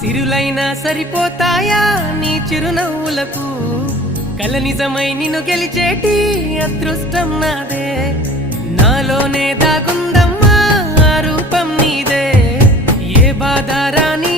సిరులైనా సరిపోతాయా నీ చిరునవ్వులకు కల నిజమై నిన్ను గెలిచేటి అదృష్టం నాదే నాలోనే దాగుందమ్మా ఆ రూపం నీదే ఏ బాధ రాని